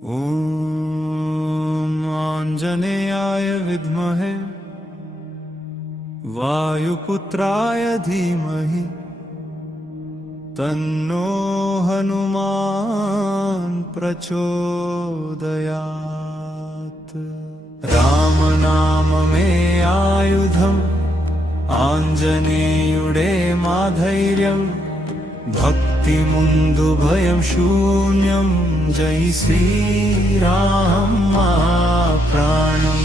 ॐ आञ्जनेयाय विद्महे वायुपुत्राय धीमहि तन्नो हनुमान् प्रचोदयात्। रामनाममे आयुधम् आञ्जनेयुडे माधैर्यम् भक्ति मुंदु भयं शून्यं। जय श्रीराम मा प्राणं।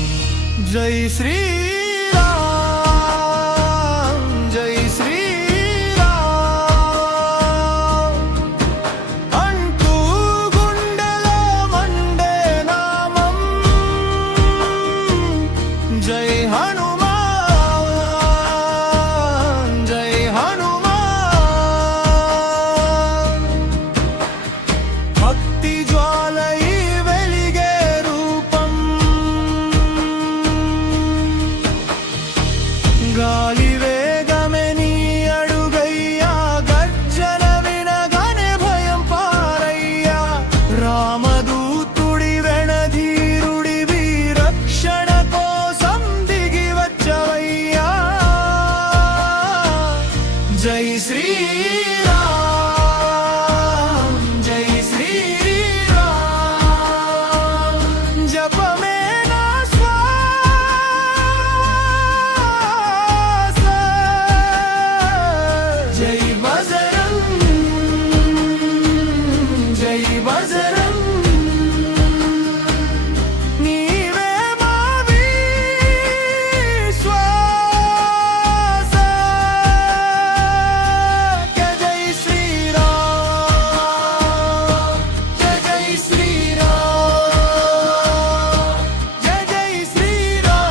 जय श्रीराम जय श्रीराम अंटू गुंडेलो मंडे नामं। जय हनुमान जय हनुमान। भक्ति ज्वालई वेलिगे रूपं। गाली वेगमे नी अडुगय्या गर्जन विनगने भयं पारय्या। रामदूतुडि वेणधीरुडिवि रक्षण कोसं दिगि वच्चवय्या। जय श्रीराम जय श्रीराम। जपमे ना श्वास। जय बजरंग जय बजरंग। नीवे मा विश्वास। जय जय श्रीराम जय जय श्रीराम जय जय श्रीराम।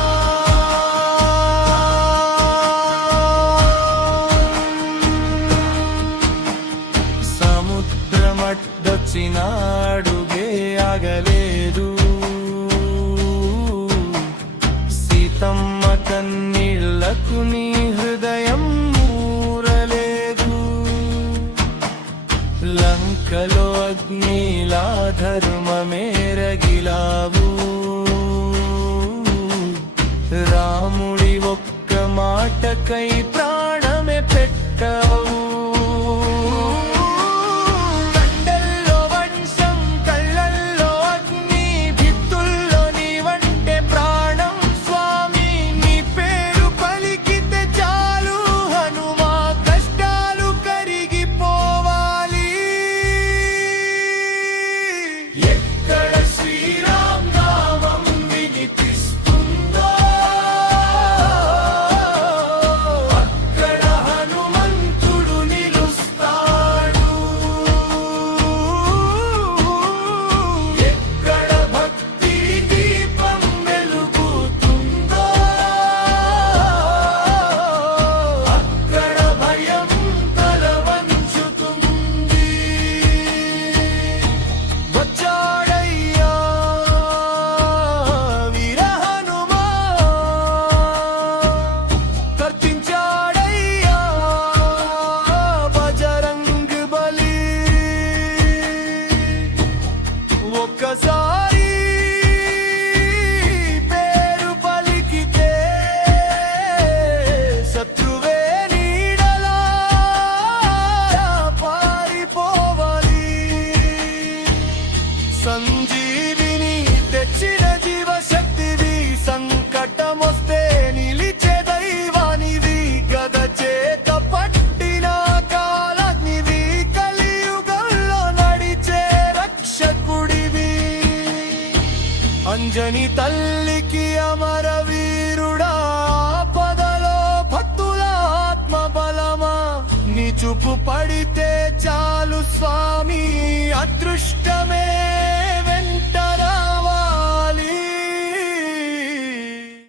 समुद्रमट्टొచ్చిన అడుగే ఆగలేదు। సీతమ్మ కన్నీళ్లకు నీ హృదయం ఊరలేదు। లంకలో అగ్నిలా ధర్మమే రగిలావు। రాముడి ఒక్క మాటకై ప్రాణమే పెట్టావు। కండల్లో వంశం కళ్ళల్లో అగ్ని భిత్తుల్లో నీవంటే ప్రాణం స్వామి। నీ పేరు పలికితే చాలు హనుమా కష్టాలు కరిగిపోవాలి। ఎక్కడ శ్రీరామ్ నామం వినిపిస్తుందో అక్కడ హనుమంతుడు నిలుస్తాడు। ఎక్కడ భక్తి దీపం వెలుగుతుందో అక్కడ భయం తల వంచుతుంది। వచ్చాడయ్యా వీర హనుమా। కర్తించాడయ్యా బజరంగ్ బలి। ఒక్కసారి పేరు పలికితే శత్రువే నీడలా పారిపోవాలి। సంజీవిని తెచ్చిన జీవశక్తివి సంకటమొస్తే నిలిచే దైవానివి। గద చేత పట్టిన కాలగ్నివి కలియుగంలో నడిచే రక్షకుడివి। అంజని తల్లికి అమర వీరుడా ఆపదలో భక్తుల ఆత్మ బలమా। నీ చూపు పడితే చాలు స్వామి అదృష్టమే వెంట రావాలి।